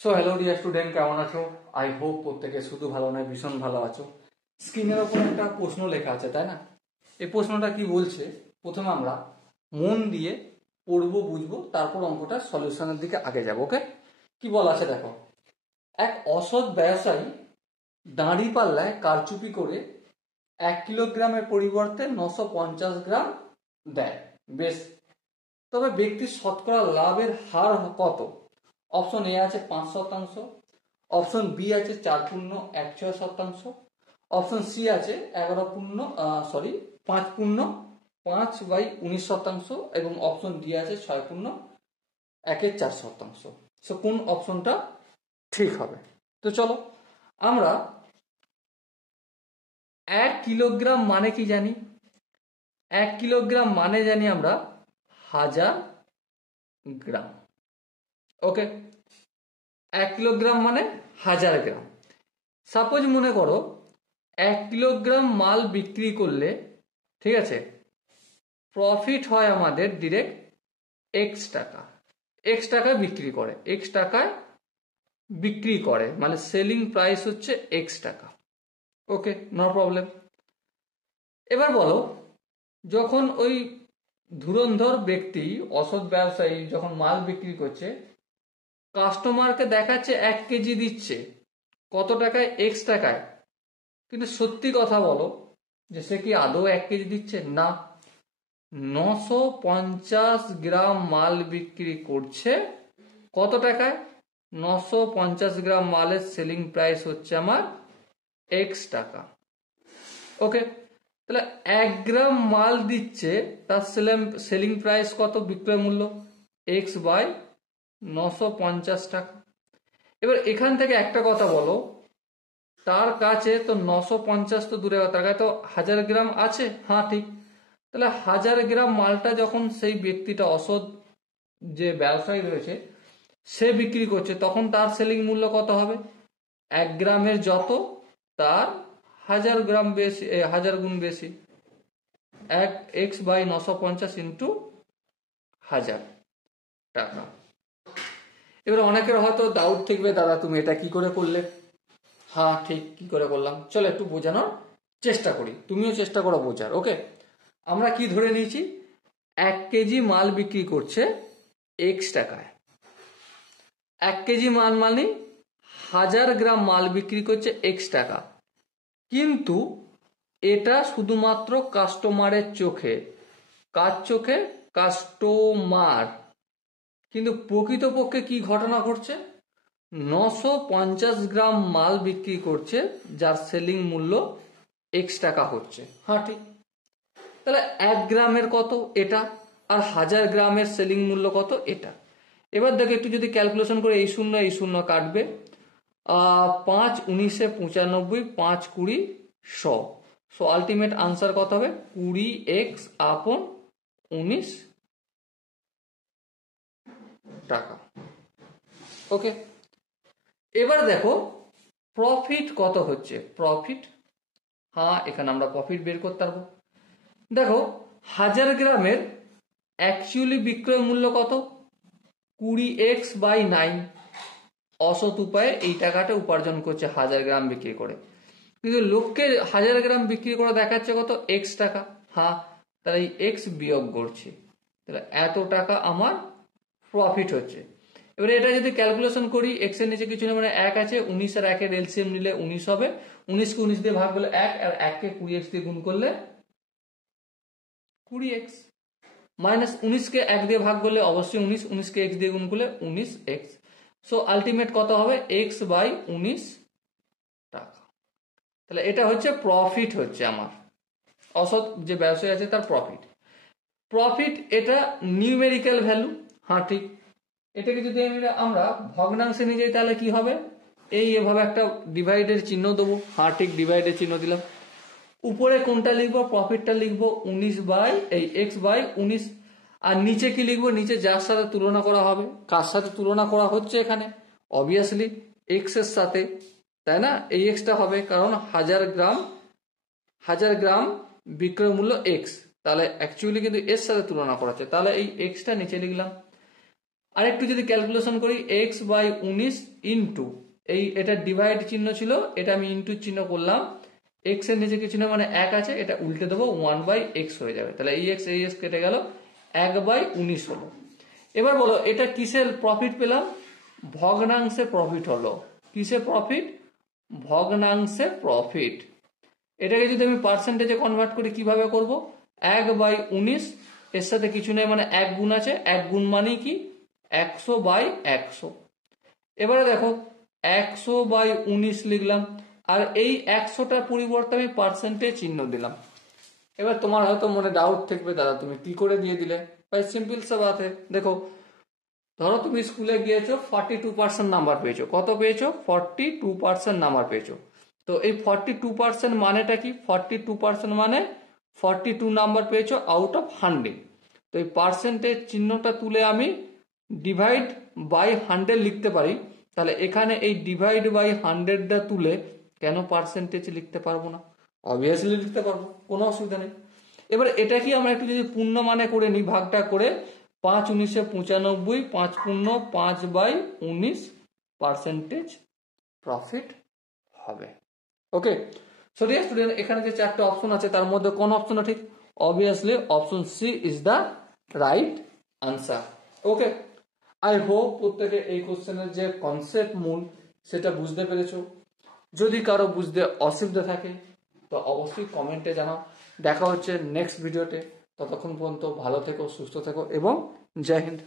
So hello dear student, কেমন আছো? I hope প্রত্যেকে শুধু ভালো নয়, ভীষণ ভালো আছো। স্ক্রিনের ওপর একটা প্রশ্ন লেখা আছে, তাই না? এই প্রশ্নটা কি বলছে, প্রথমে আমরা মন দিয়ে পড়বো, বুঝবো, তারপর অঙ্কটা সলিউশনের দিকে আগে যাবো। ওকে, কি বলা আছে দেখো। এক অসৎ ব্যবসায়ী দাঁড়ি পাল্লায় কারচুপি করে 1 কিলোগ্রামের পরিবর্তে 950 গ্রাম দেয়। বেশ, তবে ব্যক্তির শতকরা লাভের হার কত? অপশন এ আছে 5%, অপশন বি আছে 4.16%, অপশন সি আছে 5.5/19%, এবং অপশন ডি আছে 6.14%। সো কোন অপশনটা ঠিক হবে? তো চলো, আমরা 1 কিলোগ্রাম মানে কি জানি? 1 কিলোগ্রাম মানে জানি আমরা 1000 গ্রাম। ওকে, 1 কিলোগ্রাম মানে 1000 গ্রাম। সাপোজ মনে করো 1 কিলোগ্রাম মাল বিক্রি করলে, ঠিক আছে, প্রফিট হয় আমাদের ডিরেক্ট এক্স টাকা। এক্স টাকা বিক্রি করে, এক্স টাকায় বিক্রি করে, মানে সেলিং প্রাইস হচ্ছে এক্স টাকা। ওকে, নো প্রবলেম। এবার বলো, যখন ওই ধুরন্ধর ব্যক্তি, অসৎ ব্যবসায়ী যখন মাল বিক্রি করছে, কাস্টমারকে দেখাচ্ছে 1 কেজি দিচ্ছে, কত টাকায়? এক্স টাকায়। কিন্তু সত্যি কথা বলো যে সে কি আদৌ 1 কেজি দিচ্ছে? না, 950 গ্রাম মাল বিক্রি করছে। কত টাকায়? 950 গ্রাম মালের সেলিং প্রাইস হচ্ছে আমার এক্স টাকা। ওকে, তাহলে 1 গ্রাম মাল দিচ্ছে, তার সেলিং প্রাইস কত? বিক্রয় মূল্য এক্স বাই 950 টাকা। এবার এখান থেকে একটা কথা বলো, তার কাছে তো 950 তো দূরে, তার কাছে তো 1000 গ্রাম আছে। হ্যাঁ ঠিক, তাহলে 1000 গ্রাম মালটা যখন সেই ব্যক্তিটা, অসৎ যে ব্যবসায়ী রয়েছে, সে বিক্রি করছে, তখন তার সেলিং মূল্য কত হবে? 1 গ্রামের যত, তার 1000 গ্রাম বেশি, 1000 গুণ বেশি। এক্স বাই 950 ইন্টু 1000 টাকা। এবার অনেকের হয়তো ডাউট থাকবে, দাদা তুমি এটা কি করে করলে? হ্যাঁ ঠিক, কি করে করলাম, চলো একটু বোঝানোর চেষ্টা করি, তুমিও চেষ্টা করো বোঝার। ওকে, আমরা কি ধরে নিয়েছি? 1 কেজি মাল বিক্রি করছে এক্স টাকায়। 1 কেজি মাল মানে 1000 গ্রাম মাল বিক্রি করছে এক্স টাকা। কিন্তু এটা শুধুমাত্র কাস্টমারের চোখে। কার চোখে? কাস্টমার। কিন্তু প্রকৃতপক্ষে কি ঘটনা ঘটছে? 950 গ্রাম মাল বিক্রি করছে, যার সেলিং মূল্য এক্স টাকা হচ্ছে। হ্যাঁ ঠিক, তাহলে 1 গ্রামের কত? এটা। আর 1000 গ্রামের সেলিং মূল্য কত? এটা। এবার দেখো একটু যদি ক্যালকুলেশন করে, এই শূন্য কাটবে, 5 19 95, 5 20 100। সো আলটিমেট আনসার কত হবে? 20x/19 টাকা। ওকে, এবার দেখো প্রফিট কত হচ্ছে। প্রফিট, হ্যাঁ এখানে আমরা প্রফিট বের করতে পারবো। দেখো 1000 গ্রামের অ্যাকচুয়ালি বিক্রয় মূল্য কত? 20x/9। অসৎ উপায়ে এই টাকাটা উপার্জন করছে 1000 গ্রাম বিক্রি করে, কিন্তু লোককে 1000 গ্রাম বিক্রি করে দেখাচ্ছে কত? এক্স টাকা। হ্যাঁ, তাহলে এই এক্স বিয়োগ করছে, তাহলে এত টাকা আমার প্রফিট হচ্ছে। এবারে এটা যদি ক্যালকুলেশন করি, এক্স এর নিচে কিছু না, মানে 1 আছে, 19 আর 1 এর এলসিএম নিলে 19 হবে। 19 কে 19 দিয়ে ভাগ করলে 1, আর 1 কে 20x দিয়ে গুণ করলে 20x, মাইনাস 19 কে 1 দিয়ে ভাগ করলে অবশ্যই 19, 19 কে x দিয়ে গুণ করলে 19x। সো আলটিমেট কত হবে? x/19 টাকা। তাহলে এটা হচ্ছে প্রফিট, হচ্ছে আমার অসৎ যে ব্যবসায়ী আছে তার প্রফিট। প্রফিট এটা নিউমেরিক্যাল ভ্যালু। হ্যাঁ ঠিক, এটাকে যদি আমরা ভগ্নাংশে নিয়ে যাই তাহলে কি হবে? এভাবে একটা ডিভাইডের চিহ্ন দেবো। হ্যাঁ ঠিক, ডিভাইডের চিহ্ন দিলাম। উপরে কোনটা লিখবো? প্রফিটটা লিখবো 19/x/19। আর নিচে কি লিখবো? নিচে যার সাথে তুলনা করা হবে। কার সাথে তুলনা করা হচ্ছে এখানে? অবভিয়াসলি এক্স এর সাথে, তাই না? এই এক্সটা হবে কারণ 1000 গ্রাম বিক্রয় মূল্য এক্স, তাহলে অ্যাকচুয়ালি কিন্তু এর সাথে তুলনা করা হচ্ছে, তাহলে এই এক্সটা নিচে লিখলাম। আর একটু যদি ক্যালকুলেশন করি এক্স বাই 19 ইন্টু এটা ডিভাইড চিহ্ন ছিল, এটা আমি ইন্টু চিহ্ন করলাম, এক্স এর নিচে কিছু না মানে 1 আছে, এটা উল্টে দেবো 1/x হয়ে যাবে, তাহলে এই এক্স কেটে গেল 1/19 হলো। এবার বলো এটা কিসের প্রফিট পেলাম? ভগ্নাংশে প্রফিট হলো। কিসে প্রফিট? ভগ্নাংশে প্রফিট। এটাকে যদি আমি পার্সেন্টেজে কনভার্ট করি কিভাবে করব? 1/19 এর সাথে কিছু নেই মানে 1 গুণ আছে, 1 গুণ মানে কি 100/100। এবারে দেখো 100/19 লিখলাম, আর এই 100টার পরিবর্তে আমি পার্সেন্টেজ চিহ্ন দিলাম। এবার তোমার হয়তো মনে ডাউট থাকবে দাদা তুমি কি করে দিয়ে দিলে? ভাই সিম্পল সে বাত है। দেখো ধরো তুমি স্কুলে গিয়েছো 42% নাম্বার পেয়েছো। কত পেয়েছো? 42% নাম্বার পেয়েছো। তো এই 42% মানেটা কি? 42% মানে 42 নাম্বার পেয়েছো আউট অফ 100। তো এই পার্সেন্টেজ চিহ্নটা তুলে আমি ডিভাইড বাই 100 লিখতে পারি। তাহলে এখানে এই ডিভাইড বাই 100টা তুলে কেন পার্সেন্টেজ লিখতে পারবো না? অবভিয়াসলি লিখতে পারবো, কোনো অসুবিধা নেই। এবার এটা কি আমরা একটু যদি পূর্ণ মানে করে নিই, ভাগটা করে 5 19 95, 5 পূর্ণ 5/19 পার্সেন্টেজ প্রফিট হবে। ওকে, সো ডিয়ার স্টুডেন্ট, এখানে যে 4টা অপশন আছে তার মধ্যে কোন অপশনটা ঠিক? Obviously option C is the right answer. Okay, I hope প্রত্যেকে এই কোশ্চেনের যে কনসেপ্ট মূল সেটা বুঝতে পেরেছো। যদি কারো বুঝতে অসুবিধা থাকে তো অবশ্যই কমেন্টে জানাও। দেখা হচ্ছে নেক্সট ভিডিওতে, ততক্ষণ পর্যন্ত ভালো থেকো, সুস্থ থেকো এবং জয় হিন্দ।